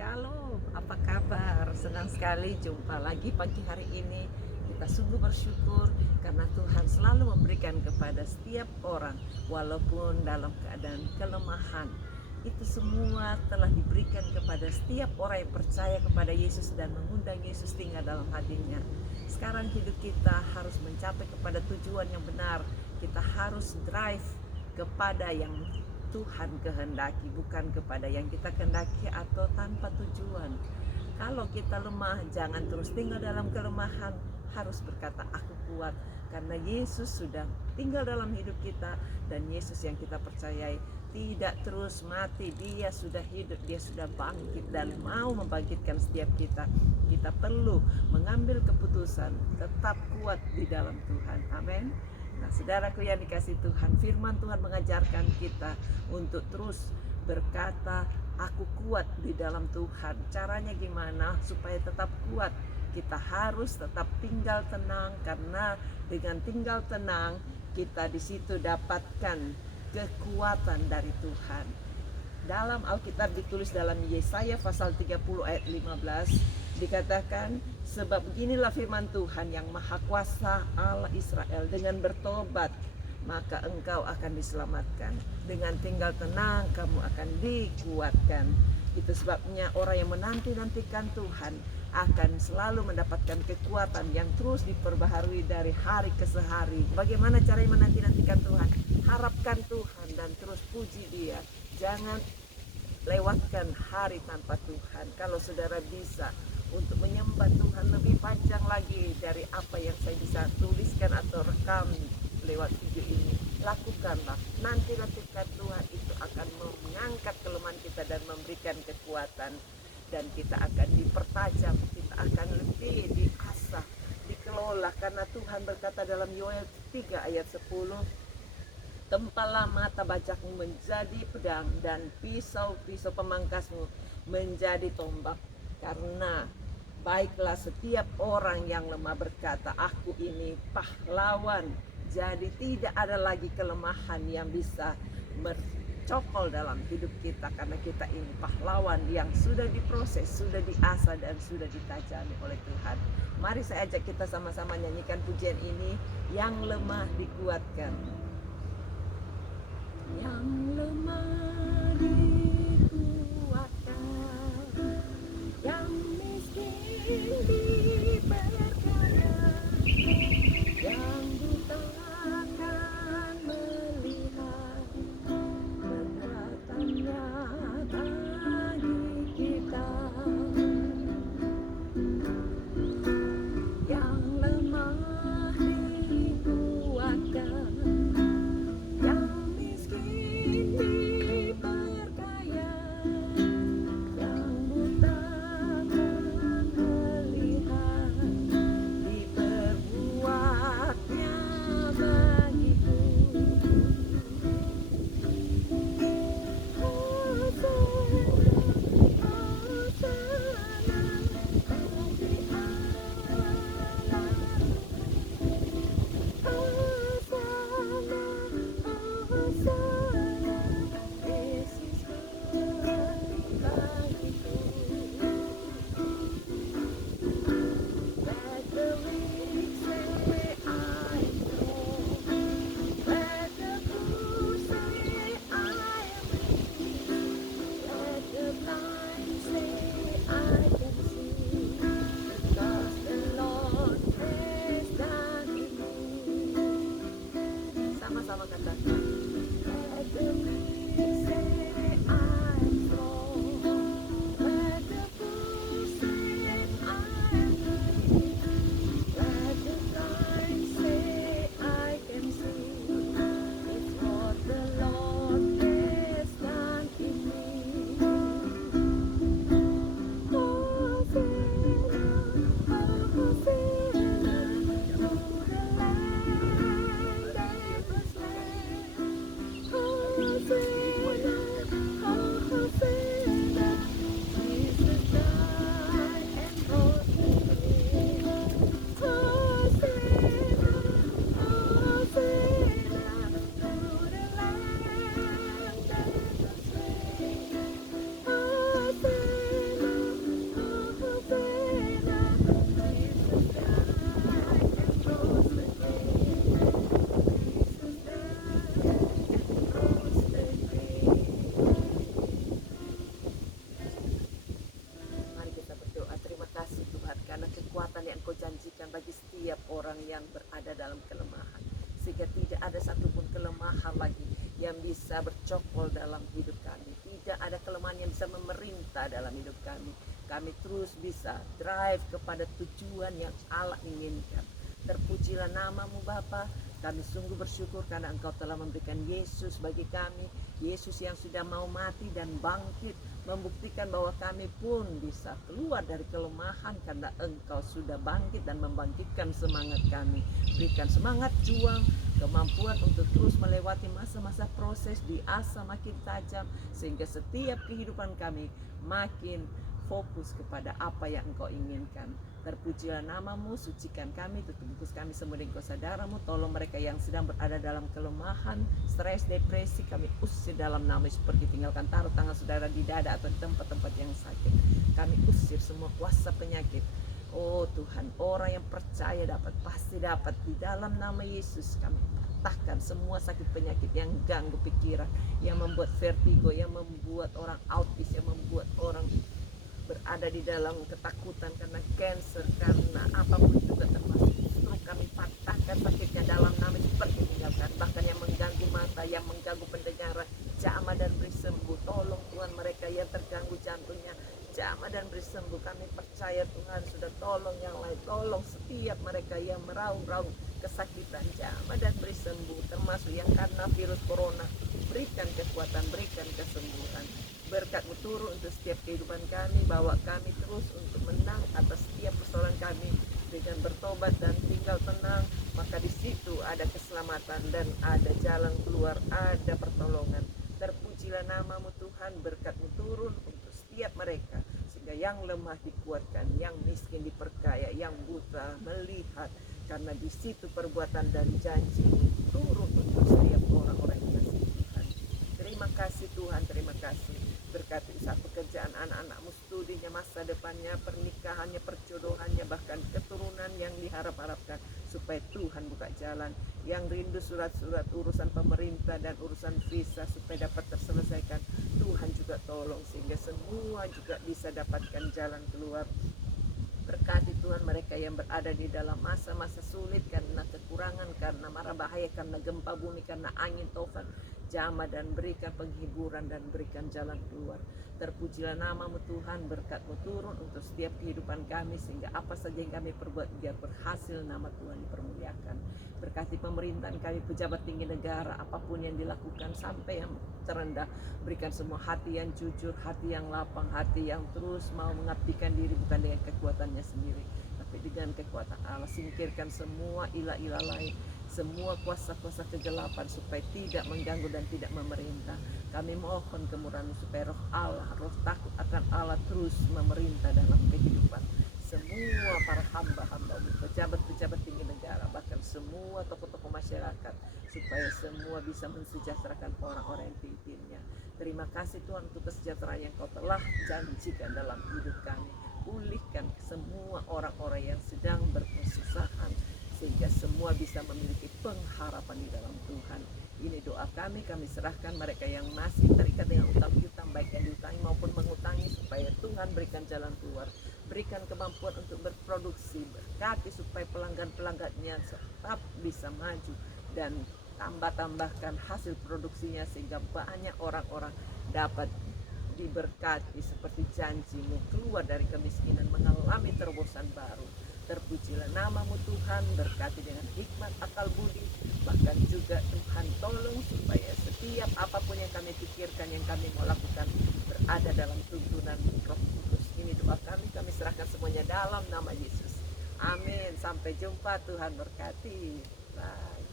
Shalom, apa kabar? Senang sekali jumpa lagi pagi hari ini. Kita sungguh bersyukur karena Tuhan selalu memberikan kepada setiap orang, walaupun dalam keadaan kelemahan. Itu semua telah diberikan kepada setiap orang yang percaya kepada Yesus dan mengundang Yesus tinggal dalam hatinya. Sekarang hidup kita harus mencapai kepada tujuan yang benar. Kita harus drive kepada yang Tuhan kehendaki, bukan kepada yang kita kehendaki atau tanpa tujuan. Kalau kita lemah, jangan terus tinggal dalam kelemahan, harus berkata aku kuat, karena Yesus sudah tinggal dalam hidup kita. Dan Yesus yang kita percayai tidak terus mati, dia sudah hidup, dia sudah bangkit dan mau membangkitkan setiap kita. Kita perlu mengambil keputusan tetap kuat di dalam Tuhan. Amin. Nah, saudaraku yang dikasih Tuhan, firman Tuhan mengajarkan kita untuk terus berkata, aku kuat di dalam Tuhan. Caranya gimana supaya tetap kuat? Kita harus tetap tinggal tenang, karena dengan tinggal tenang kita di situ dapatkan kekuatan dari Tuhan. Dalam Alkitab ditulis dalam Yesaya pasal 30 ayat 15 dikatakan, sebab beginilah firman Tuhan yang maha kuasa Allah Israel, dengan bertobat maka engkau akan diselamatkan, dengan tinggal tenang kamu akan dikuatkan. Itu sebabnya orang yang menanti-nantikan Tuhan akan selalu mendapatkan kekuatan yang terus diperbaharui dari hari ke hari. Bagaimana caranya menanti-nantikan Tuhan? Harapkan Tuhan dan terus puji Dia. Jangan lewatkan hari tanpa Tuhan. Kalau saudara bisa untuk menyembah Tuhan lebih panjang lagi dari apa yang saya bisa tuliskan atau rekam lewat video ini, lakukanlah. Nanti-nantikan Tuhan itu akan mengangkat kelemahan kita dan memberikan kekuatan, dan kita akan dipertajam, kita akan lebih diasah, dikelola, karena Tuhan berkata dalam Yoel 3 ayat 10, tempalah mata bajakmu menjadi pedang dan pisau-pisau pemangkasmu menjadi tombak. Karena baiklah setiap orang yang lemah berkata, aku ini pahlawan. Jadi tidak ada lagi kelemahan yang bisa bercokol dalam hidup kita, karena kita ini pahlawan yang sudah diproses, sudah diasah dan sudah ditajami oleh Tuhan. Mari saya ajak kita sama-sama nyanyikan pujian ini, yang lemah dikuatkan. Yang lemah dikuatkan, yang miskin diperkaya, yang buta akan melihat kekuatannya bagi kita. Yang lemah dikuatkan, yang miskin diperkaya, Engkau janjikan bagi setiap orang yang berada dalam kelemahan, sehingga tidak ada satupun kelemahan lagi yang bisa bercokol dalam hidup kami. Tidak ada kelemahan yang bisa memerintah dalam hidup kami. Kami terus bisa drive kepada tujuan yang Allah inginkan. Terpujilah namamu Bapa. Kami sungguh bersyukur karena Engkau telah memberikan Yesus bagi kami. Yesus yang sudah mau mati dan bangkit, membuktikan bahwa kami pun bisa keluar dari kelemahan karena Engkau sudah bangkit dan membangkitkan semangat kami. Berikan semangat juang, kemampuan untuk terus melewati masa-masa proses, diasah makin tajam, sehingga setiap kehidupan kami makin fokus kepada apa yang Engkau inginkan. Terpujilah namamu, sucikan kami, tutup bungkus kami semua dengan kesadaranmu. Tolong mereka yang sedang berada dalam kelemahan, stres, depresi, kami usir dalam nama Yesus. Pergi tinggalkan, taruh tangan saudara di dada atau di tempat-tempat yang sakit. Kami usir semua kuasa penyakit. Oh Tuhan, orang yang percaya dapat, pasti dapat. Di dalam nama Yesus kami patahkan semua sakit penyakit yang ganggu pikiran, yang membuat vertigo, yang membuat orang autis, yang membuat orang berada di dalam ketakutan karena cancer, karena apapun juga, termasuk stroke. Kami patahkan sakitnya dalam nama Yesus. Pergi tinggalkan. Bahkan yang mengganggu mata, yang mengganggu pendengaran, jamah dan beri sembuh. Tolong Tuhan mereka yang terganggu jantungnya, jamah dan beri sembuh. Kami percaya Tuhan sudah tolong yang lain. Tolong setiap mereka yang meraung-raung kesakitan, jamah dan beri sembuh. Termasuk yang karena virus corona, berikan kekuatan, berikan kesembuhan. Berkat-Mu turun untuk setiap kehidupan kami, bawa kami terus untuk menang atas setiap persoalan kami dengan bertobat dan tinggal tenang. Maka di situ ada keselamatan dan ada jalan keluar, ada pertolongan. Terpujilah namamu Tuhan, berkat-Mu turun untuk setiap mereka, sehingga yang lemah dikuatkan, yang miskin diperkaya, yang buta melihat, karena di situ perbuatan dan janji turun untuk setiap orang-orang yang kasih Tuhan. Terima kasih Tuhan, terima kasih. Berkati usaha pekerjaan anak-anakmu, studinya, masa depannya, pernikahannya, perjodohannya, bahkan keturunan yang diharap-harapkan, supaya Tuhan buka jalan. Yang rindu surat-surat urusan pemerintah dan urusan visa supaya dapat terselesaikan, Tuhan juga tolong sehingga semua juga bisa dapatkan jalan keluar. Berkati Tuhan mereka yang berada di dalam masa-masa sulit karena kekurangan, karena mara bahaya, karena gempa bumi, karena angin tofan, jamah, dan berikan penghiburan dan berikan jalan keluar. Terpujilah namamu Tuhan, berkat-Mu turun untuk setiap kehidupan kami, sehingga apa saja yang kami perbuat biar berhasil, nama Tuhan dipermuliakan. Berkati pemerintahan kami, pejabat tinggi negara, apapun yang dilakukan sampai yang terendah, berikan semua hati yang jujur, hati yang lapang, hati yang terus mau mengabdikan diri, bukan dengan kekuatannya sendiri, tapi dengan kekuatan Allah. Singkirkan semua ilah-ilah lain, semua kuasa-kuasa kegelapan, supaya tidak mengganggu dan tidak memerintah. Kami mohon kemurahan supaya roh Allah, roh takut akan Allah terus memerintah dalam kehidupan semua para hamba-hamba, pejabat-pejabat tinggi negara, bahkan semua tokoh-tokoh masyarakat, supaya semua bisa mensejahterakan orang-orang yang dipimpinnya. Terima kasih Tuhan untuk kesejahteraan yang Kau telah janjikan dalam hidup kami. Pulihkan semua orang-orang yang sedang berkesusahan, sehingga semua bisa memiliki pengharapan di dalam Tuhan. Ini doa kami serahkan mereka yang masih terikat dengan utang-piutang, baik yang diutangi maupun mengutangi, supaya Tuhan berikan jalan keluar, berikan kemampuan untuk berproduksi, berkati supaya pelanggan-pelanggannya tetap bisa maju, dan tambahkan hasil produksinya, sehingga banyak orang-orang dapat diberkati seperti janji-Mu, keluar dari kemiskinan, mengalami terobosan baru. Terpujilah namamu Tuhan, berkati dengan hikmat, akal budi, bahkan juga Tuhan tolong supaya setiap apapun yang kami pikirkan, yang kami mau lakukan, berada dalam tuntunan Roh Kudus. Ini doa kami serahkan semuanya dalam nama Yesus. Amin. Sampai jumpa, Tuhan berkati. Bye.